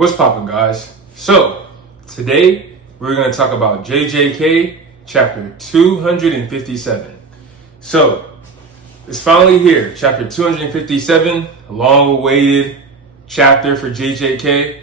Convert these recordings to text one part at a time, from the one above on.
What's poppin', guys? So today we're going to talk about JJK Chapter 257. So it's finally here, Chapter 257, a long-awaited chapter for JJK.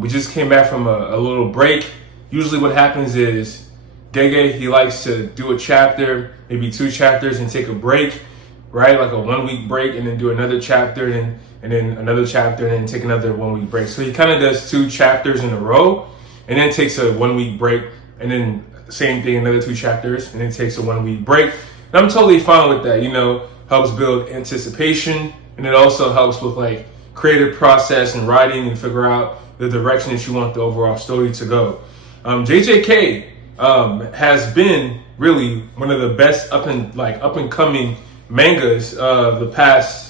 We just came back from a little break. Usually what happens is Gege, he likes to do a chapter, maybe 2 chapters, and take a break, right? Like a 1-week break, and then do another chapter, and then another chapter, and then take another 1-week break. So he kind of does 2 chapters in a row, and then takes a 1-week break, and then same thing, another 2 chapters, and then takes a 1-week break. And I'm totally fine with that, you know, helps build anticipation, and it also helps with like creative process and writing and figure out the direction that you want the overall story to go. JJK has been really one of the best up and coming mangas of the past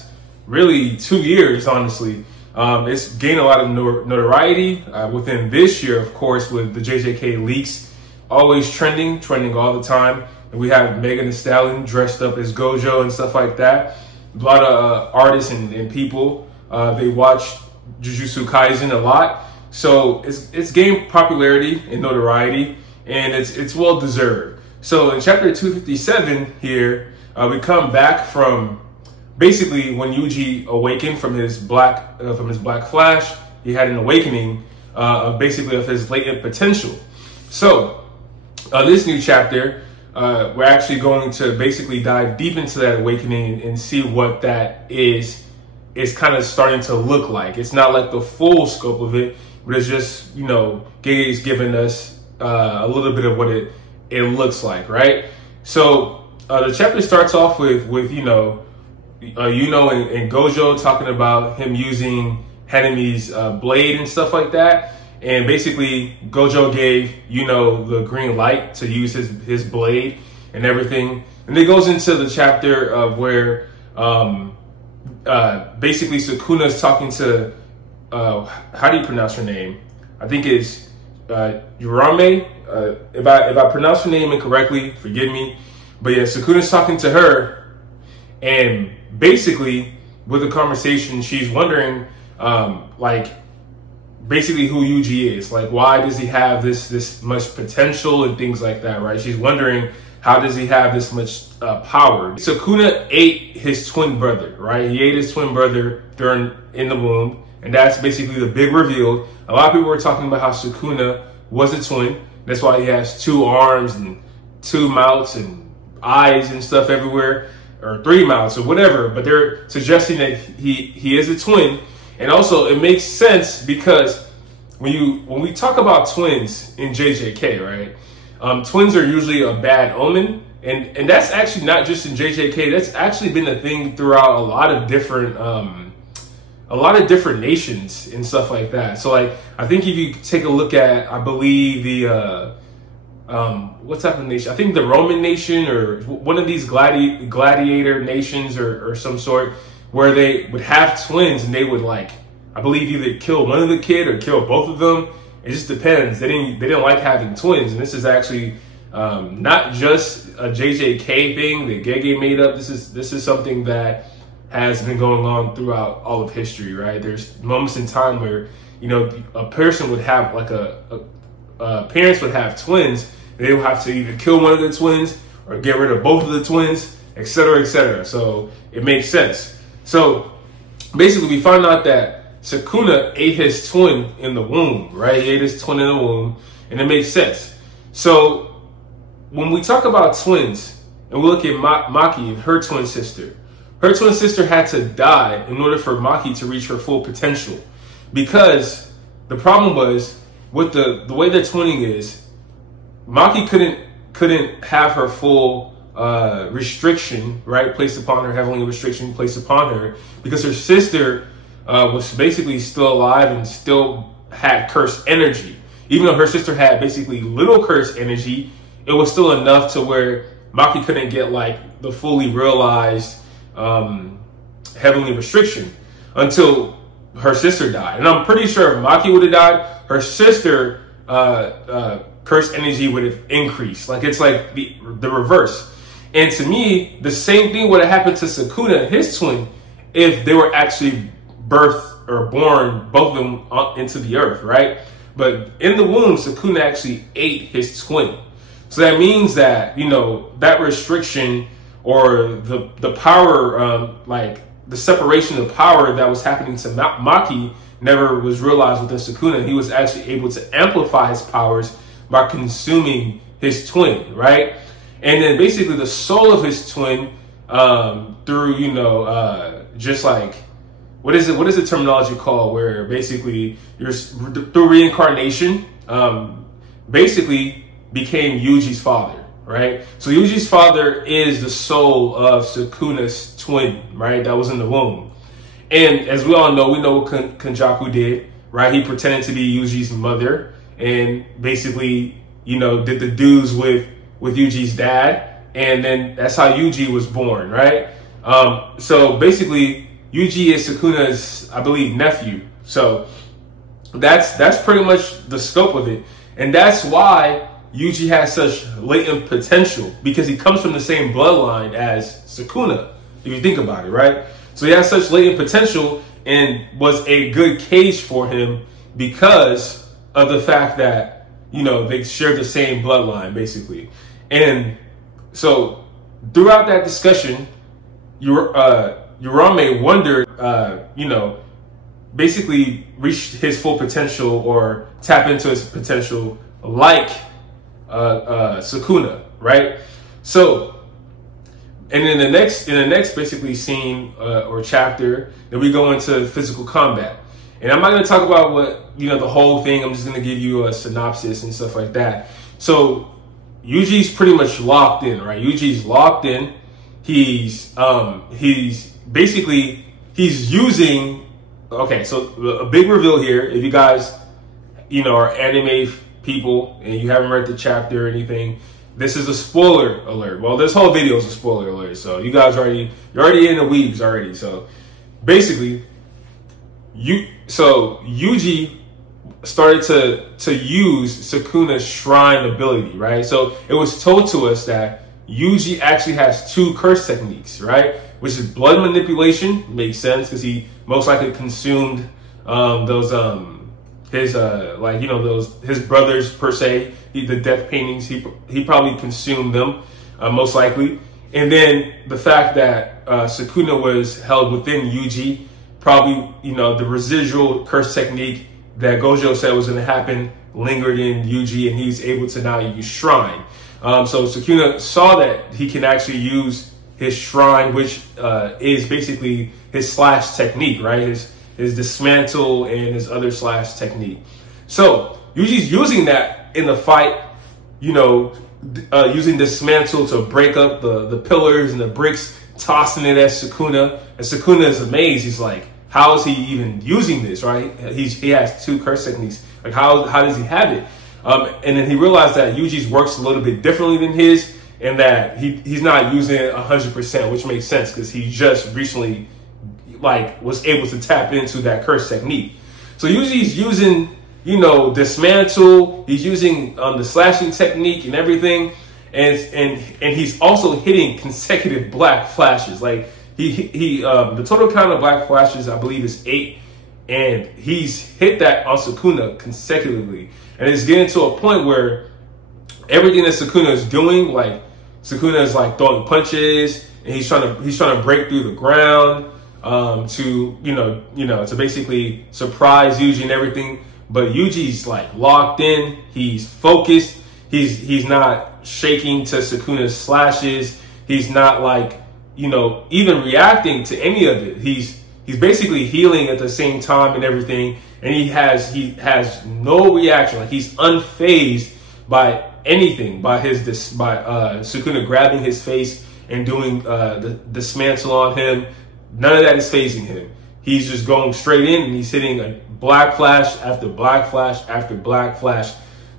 really 2 years, honestly. It's gained a lot of notoriety within this year, of course, with the JJK leaks always trending all the time. And we have Megan Thee Stallion dressed up as Gojo and stuff like that. A lot of artists and people, they watch Jujutsu Kaisen a lot. So it's gained popularity and notoriety, and it's well deserved. So in chapter 257 here, we come back from basically when Yuji awakened from his black flash. He had an awakening basically of his latent potential. So this new chapter, we're actually going to basically dive deep into that awakening and see what that is kind of starting to look like. It's not like the full scope of it, but it's just, you know, Gege's giving us a little bit of what it looks like, right? So the chapter starts off with Yuno and Gojo talking about him using Hanami's blade and stuff like that. And basically Gojo gave Yuno the green light to use his blade and everything. And it goes into the chapter of where basically Sukuna's talking to how do you pronounce her name? I think it's Urame. If I pronounce her name incorrectly, forgive me. But yeah, Sukuna's talking to her, and basically with the conversation, she's wondering like basically who Yuji is. Like, why does he have this much potential and things like that, right? She's wondering, how does he have this much power? Sukuna ate his twin brother, right? He ate his twin brother in the womb. And that's basically the big reveal. A lot of people were talking about how Sukuna was a twin. That's why he has 2 arms and 2 mouths and eyes and stuff everywhere, or 3 mouths or whatever. But they're suggesting that he is a twin. And also it makes sense because when we talk about twins in JJK, right? Twins are usually a bad omen. And that's actually not just in JJK. That's actually been a thing throughout a lot of different nations and stuff like that. So like, I think if you take a look at, I believe the, what type of nation? I think the Roman nation, or one of these gladiator nations or some sort, where they would have twins and they would, like, I believe either kill one of the kid or kill both of them. It just depends. They didn't like having twins. And this is actually not just a JJK thing that Gege made up. This is something that has been going on throughout all of history, right? There's moments in time where, you know, a person would have like parents would have twins. They would have to either kill one of the twins or get rid of both of the twins, etc., etc. So it makes sense. So basically we find out that Sukuna ate his twin in the womb, right? He ate his twin in the womb, and it makes sense. So when we talk about twins and we look at Maki, her twin sister, had to die in order for Maki to reach her full potential, because the problem was with the way that twinning is, Maki couldn't have her full restriction, right, placed upon her, heavenly restriction placed upon her, because her sister was basically still alive and still had cursed energy. Even though her sister had basically little cursed energy, it was still enough to where Maki couldn't get like the fully realized heavenly restriction until her sister died. And I'm pretty sure if Maki would have died, her sister cursed energy would have increased. Like, it's like the reverse. And to me, the same thing would have happened to Sukuna, his twin, if they were actually birthed or born, both of them into the earth, right? But in the womb, Sukuna actually ate his twin. So that means that, you know, that restriction or the power, like the separation of power that was happening to Maki never was realized within Sukuna. He was actually able to amplify his powers by consuming his twin, right? And then basically the soul of his twin, through, you know, just like, what is the terminology called, where basically you're through reincarnation, basically became Yuji's father, right? So Yuji's father is the soul of Sukuna's twin, right? That was in the womb. And as we all know, we know what Kenjaku did, right? He pretended to be Yuji's mother and basically, you know, did the dues with Yuji's dad. And then that's how Yuji was born, right? So basically, Yuji is Sukuna's, I believe, nephew. So that's pretty much the scope of it. And that's why Yuji has such latent potential, because he comes from the same bloodline as Sukuna, if you think about it, right? So he has such latent potential and was a good cage for him because of the fact that, you know, they share the same bloodline, basically. And so throughout that discussion, Urame wondered, you know, basically reach his full potential or tap into his potential like Sukuna, right? So, and in the next basically scene or chapter, then we go into physical combat. And I'm not going to talk about what, you know, the whole thing. I'm just going to give you a synopsis and stuff like that. So Yuji's pretty much locked in, right? Yuji's locked in. He's basically using, okay, so a big reveal here. If you guys, you know, are anime people and you haven't read the chapter or anything, this is a spoiler alert. Well, this whole video is a spoiler alert. So you guys you're already in the weeds already. So basically, Yuji started to use Sukuna's shrine ability, right? So it was told to us that Yuji actually has two curse techniques, right? Which is blood manipulation. Makes sense because he most likely consumed his brothers per se, the death paintings. He probably consumed them, most likely. And then the fact that Sukuna was held within Yuji, probably, you know, the residual curse technique that Gojo said was going to happen lingered in Yuji, and he's able to now use shrine. So Sukuna saw that he can actually use his shrine, which is basically his slash technique, right? His dismantle and his other slash technique. So Yuji's using that in the fight, you know, using dismantle to break up the pillars and the bricks, tossing it at Sukuna. And Sukuna is amazed. He's like, how is he even using this, right? He has two curse techniques. Like, how does he have it? And then he realized that Yuji's works a little bit differently than his, and that he's not using it 100%, which makes sense because he just recently, like, was able to tap into that curse technique. So Yuji's using, you know, dismantle. He's using the slashing technique and everything, and he's also hitting consecutive black flashes. Like the total count of black flashes, I believe, is 8, and he's hit that on Sukuna consecutively. And it's getting to a point where everything that Sukuna is doing, like Sukuna is like throwing punches, and he's trying to break through the ground to basically surprise Yuji and everything. But Yuji's like locked in. He's focused. He's not shaking to Sukuna's slashes. He's not like, you know, even reacting to any of it. He's basically healing at the same time and everything. And he has no reaction. Like, he's unfazed by anything, by Sukuna grabbing his face and doing the dismantle on him. None of that is phasing him. He's just going straight in, and he's hitting a black flash after black flash after black flash,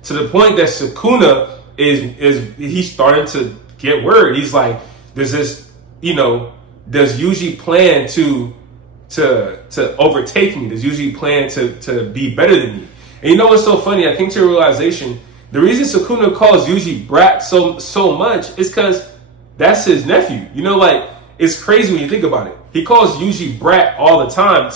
to the point that Sukuna he's starting to get worried. He's like, does Yuji plan to overtake me? Does Yuji plan to be better than me? And you know what's so funny? I came to a realization. The reason Sukuna calls Yuji brat so much is because that's his nephew. You know, like, it's crazy when you think about it. He calls Yuji brat all the time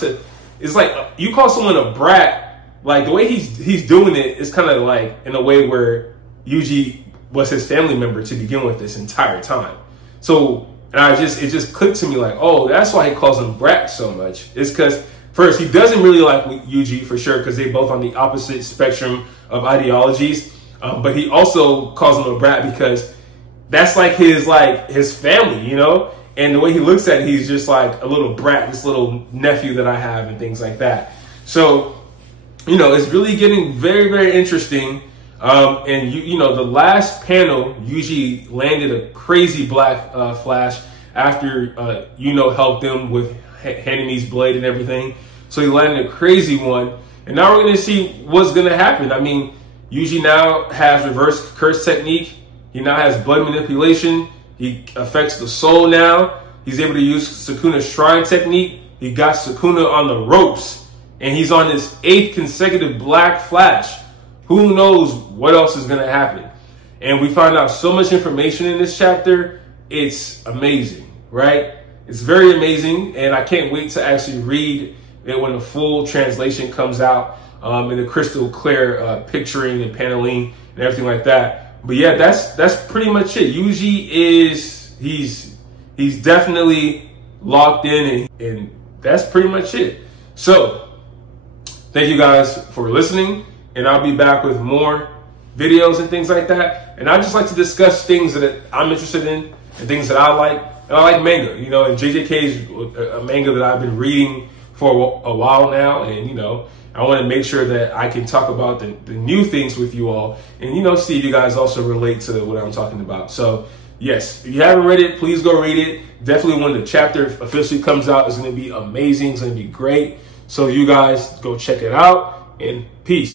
it's like you call someone a brat, like the way he's doing it is kind of like in a way where Yuji was his family member to begin with this entire time. So, and it just clicked to me like, oh, that's why he calls him brat so much. It's because first, he doesn't really like Yuji for sure, because they both on the opposite spectrum of ideologies. But he also calls him a brat because that's like his family, you know? And the way he looks at it, he's just like a little brat, this little nephew that I have and things like that. So, you know, it's really getting very, very interesting. And you know, the last panel, Yuji landed a crazy black flash after helped them with handing his blade and everything. So he landed a crazy one. And now we're going to see what's going to happen. I mean, Yuji now has reverse curse technique. He now has blood manipulation. He affects the soul now. He's able to use Sukuna's shrine technique. He got Sukuna on the ropes. And he's on his 8th consecutive black flash. Who knows what else is going to happen? And we find out so much information in this chapter. It's amazing, right? It's very amazing. And I can't wait to actually read it when the full translation comes out, in the crystal clear picturing and paneling and everything like that. But yeah, that's pretty much it. Yuji he's definitely locked in, and that's pretty much it. So thank you guys for listening, and I'll be back with more videos and things like that. And I just like to discuss things that I'm interested in and things that I like. And I like manga, you know, and JJK is a manga that I've been reading for a while now, and you know, I want to make sure that I can talk about the new things with you all, and you know, see if you guys also relate to what I'm talking about. So yes, if you haven't read it, please go read it. Definitely when the chapter officially comes out, it's going to be amazing. It's going to be great. So you guys go check it out, and peace.